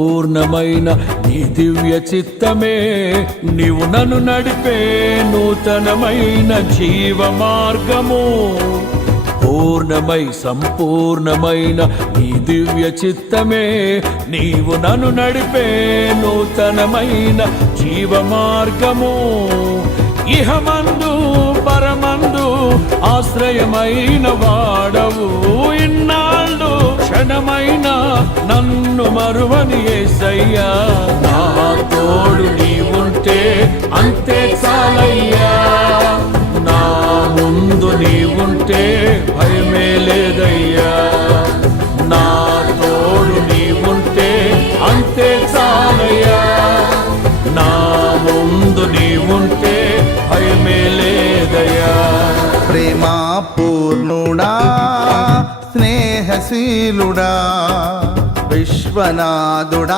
పూర్ణమైన నీ దివ్య చిత్తమే నీవు నన్ను నడిపే నూతనమైన జీవ మార్గము. పూర్ణమై సంపూర్ణమైన నీ దివ్య చిత్తమే నీవు నన్ను నడిపే నూతనమైన జీవ మార్గము. ఇహమందు పరమందు ఆశ్రయమైన వాడవు, ఇన్నాళ్ళు క్షణమైన నన్ను మరువని యేసయ్యా. నా తోడు నీవుంటే అంతే చాలయ్యా, నా ముందు నీవుంటే భయమే లేదయ్యా. నా తోడు నీవుంటే అంతే చాలయ్యా, నా ముందు నీవుంటే భయమే లేదయ్యా. ప్రేమా పూర్ణుడా, స్నేహశీలుడా, విశ్వనాథుడా.